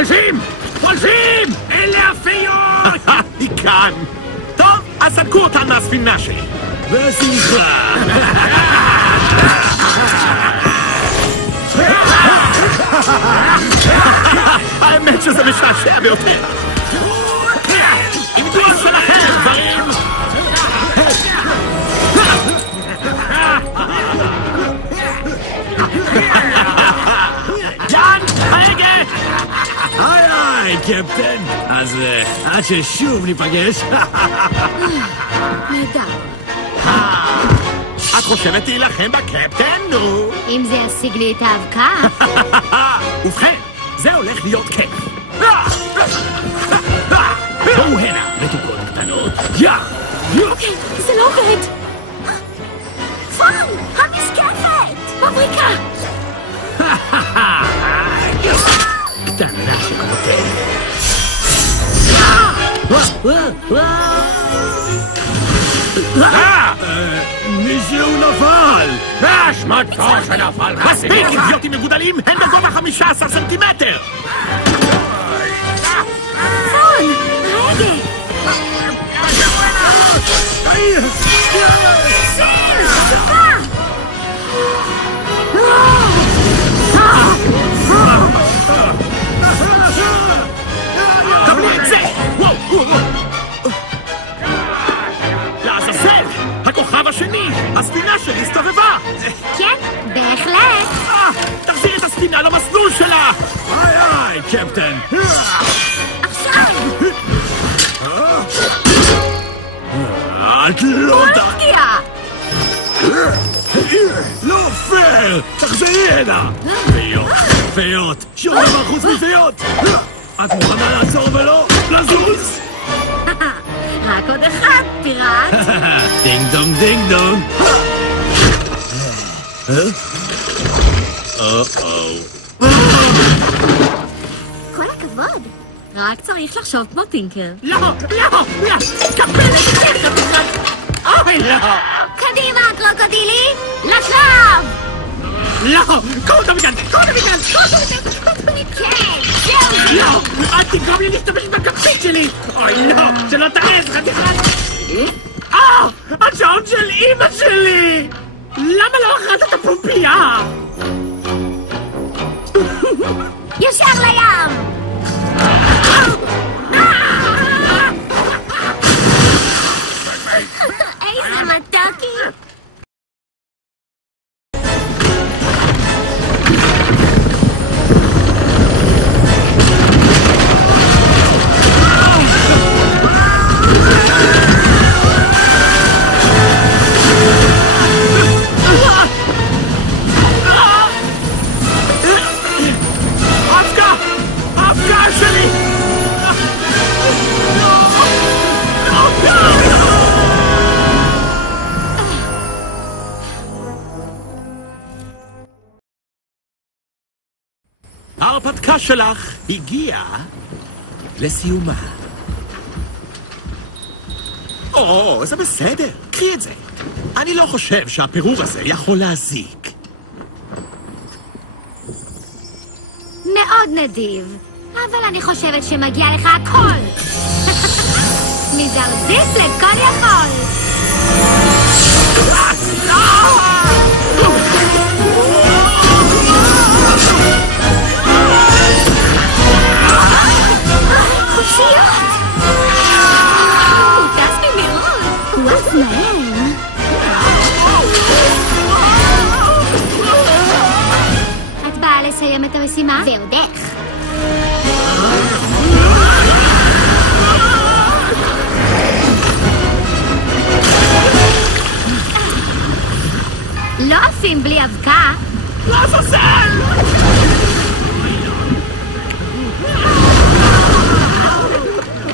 פולשים! פולשים! אלה הפיות! היא כאן! טוב, אז סדקו אותן מהספינה שלי. בשמחה! האמת שזה משעשע ביותר. עם דריס שלכם, דברים! יאן, ההגה! היי, קפטן! אז עד ששוב ניפגש. נהדר. את חושבת להילחם בקפטן? נו. אם זה ישיג לי את האבקה. ובכן, זה הולך להיות כיף. בואו הנה, מתוקות קטנות. אוקיי, זה לא עובד. פאן, המשקפת! מבריקה! קטנה שכמותך. מישהו נפל! אשמתו שנפל. מספיק, אידיוטים מגודלים, הם בגובה 15 סנטימטר. פאן, ההגה! סין, שפה! קבלי את זה! לעזאזל! הכוכב השני! הספינה שלי הסתובבה! כן, בהחלט! תחזיר את הספינה למסלול שלה! היי, קפטן! עכשיו! את לא מפתיע! לא פייר! תחזרי הנה! פיות! פיות! שום דבר חוץ מפיות! את מוכנה לעצור ולא לזוז? רק עוד אחד, פיראט! דינג דונג דינג דונג! כל הכבוד! רק צריך לחשוב כמו טינקר. לא! לא! לא! קבל את זה! אוי לא! קדימה, קרוקודילי! לשלב! לא! קודם מכאן! קודם מכאן! כן, זהו! לא! אל תגרום לי להשתמש בכפית שלי! אוי לא! שלא תעז חתיכת! השעון של אמא שלי! למה לא אכלת את הפומפייה? ישר לים! איזה מתוקי! ההרפתקה שלך הגיעה לסיומה. זה בסדר, קחי את זה. אני לא חושב שהפירור הזה יכול להזיק. מאוד נדיב, אבל אני חושבת שמגיע לך הכל. מזרזיף לכל יכול. חופשיות! הוא טס במהירות! הוא עף מהר! את באה לסיים את המשימה? ועוד איך! לא עפים בלי אבקה! לעזאזל!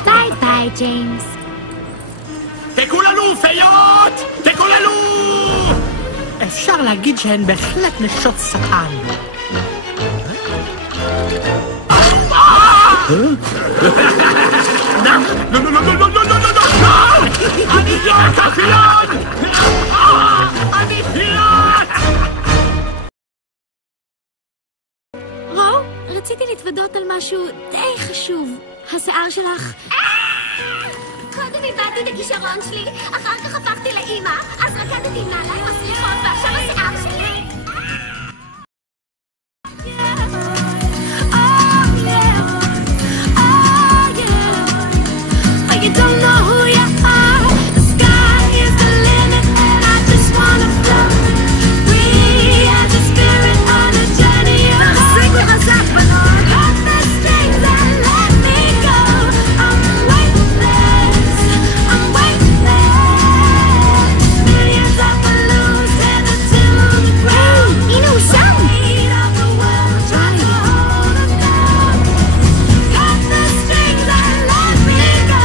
ביי ביי, ג'יימס. תקוללו, פיות! תקוללו! אפשר להגיד שהן בהחלט נשות שטן. אני לא אקח יד! אני פיראט! רציתי להתוודות על משהו די חשוב. השיער שלך... קודם איבדתי את הכישרון שלי, אחר כך הפכתי לאמא, אז רקדתי עם נעליים מסריחות, ועכשיו השיער שלי... You don't know who you are. The sky is the limit, and I just wanna float free as a spirit on a journey. Sing with us up and on. Cut the strings and let me go. I'm weightless. I'm weightless. Millions of balloons tethered to the ground. Illusion. Weight of the world trying to hold us down. Cut the strings and let me go.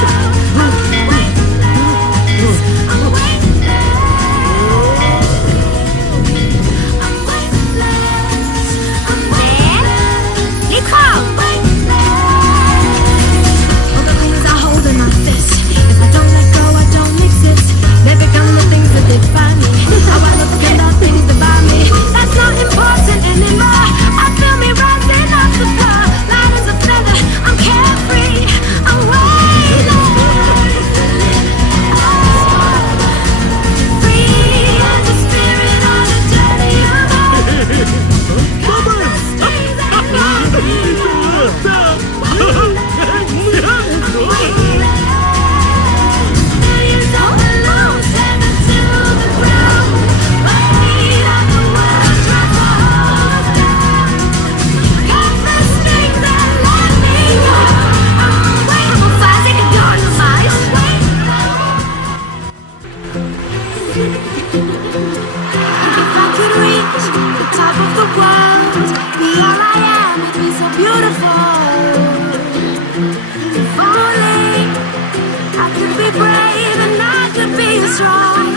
Brave and I could be strong.